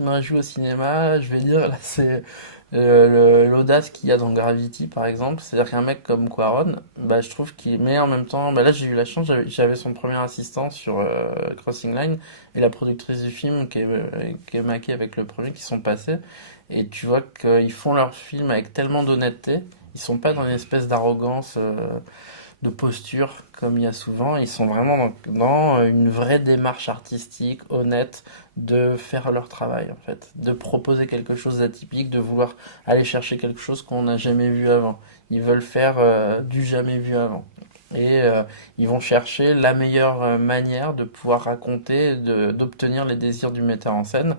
qui me réjouit au cinéma, je vais dire, là, c'est l'audace qu'il y a dans Gravity, par exemple. C'est-à-dire qu'un mec comme Quaron, bah, je trouve qu'il met en même temps. Bah, là, j'ai eu la chance, j'avais son premier assistant sur Crossing Line et la productrice du film qui est maquée avec le premier qui sont passés. Et tu vois qu'ils font leur film avec tellement d'honnêteté. Ils sont pas dans une espèce d'arrogance. De posture, comme il y a souvent. Ils sont vraiment dans une vraie démarche artistique, honnête, de faire leur travail, en fait. De proposer quelque chose d'atypique, de vouloir aller chercher quelque chose qu'on n'a jamais vu avant. Ils veulent faire du jamais vu avant. Et ils vont chercher la meilleure manière de pouvoir raconter, d'obtenir les désirs du metteur en scène.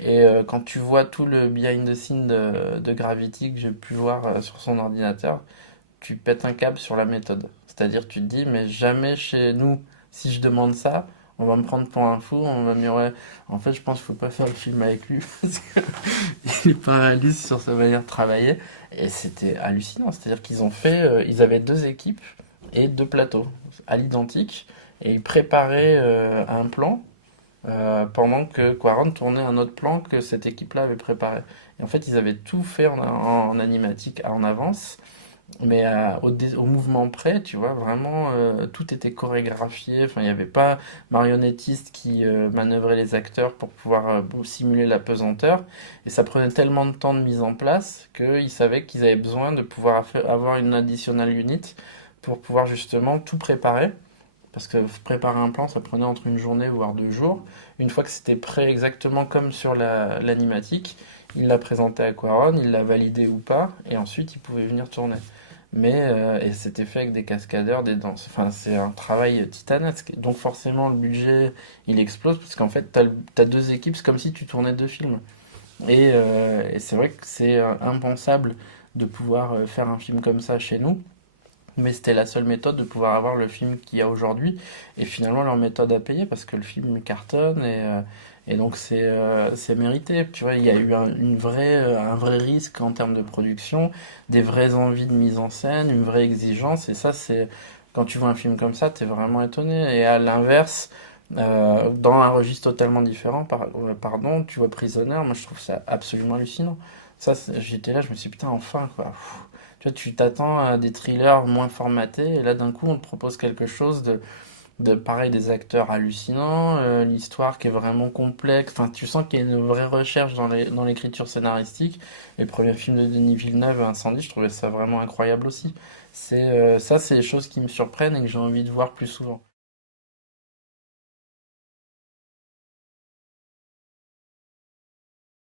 Et quand tu vois tout le behind the scene de Gravity que j'ai pu voir sur son ordinateur, tu pètes un câble sur la méthode. C'est-à-dire, tu te dis, mais jamais chez nous, si je demande ça, on va me prendre pour un fou, on va me dire, ouais, en fait, je pense qu'il faut pas faire le film avec lui, parce qu'il est pas réaliste sur sa manière de travailler. Et c'était hallucinant. C'est-à-dire qu'ils ont fait, ils avaient deux équipes et deux plateaux à l'identique, et ils préparaient un plan pendant que Quaron tournait un autre plan que cette équipe-là avait préparé. Et en fait, ils avaient tout fait en animatique en avance. Mais au mouvement près, tu vois, vraiment, tout était chorégraphié. Enfin, il n'y avait pas marionnettiste qui manœuvrait les acteurs pour pouvoir simuler la pesanteur. Et ça prenait tellement de temps de mise en place qu'ils savaient qu'ils avaient besoin de pouvoir avoir une additionnel unit pour pouvoir justement tout préparer. Parce que préparer un plan, ça prenait entre une journée voire 2 jours. Une fois que c'était prêt exactement comme sur l'animatique, il l'a présenté à Quaron, il l'a validé ou pas, et ensuite il pouvait venir tourner. Mais et c'était fait avec des cascadeurs, des danses. Enfin, c'est un travail titanesque. Donc forcément, le budget, il explose parce qu'en fait, t'as deux équipes, c'est comme si tu tournais deux films. Et c'est vrai que c'est impensable de pouvoir faire un film comme ça chez nous. Mais c'était la seule méthode de pouvoir avoir le film qu'il y a aujourd'hui. Et finalement, leur méthode a payé parce que le film cartonne et donc c'est mérité. Tu vois, il y a eu un vrai risque en termes de production, des vraies envies de mise en scène, une vraie exigence. Et ça, c'est quand tu vois un film comme ça, t'es vraiment étonné. Et à l'inverse, dans un registre totalement différent, pardon, tu vois Prisoner, moi je trouve ça absolument hallucinant. Ça, j'étais là, je me suis dit, putain, enfin, quoi. Tu vois, tu t'attends à des thrillers moins formatés, et là, d'un coup, on te propose quelque chose de pareil, des acteurs hallucinants, l'histoire qui est vraiment complexe. Enfin, tu sens qu'il y a une vraie recherche dans l'écriture scénaristique. Et le premier film de Denis Villeneuve, Incendie, je trouvais ça vraiment incroyable aussi. Ça, c'est les choses qui me surprennent et que j'ai envie de voir plus souvent.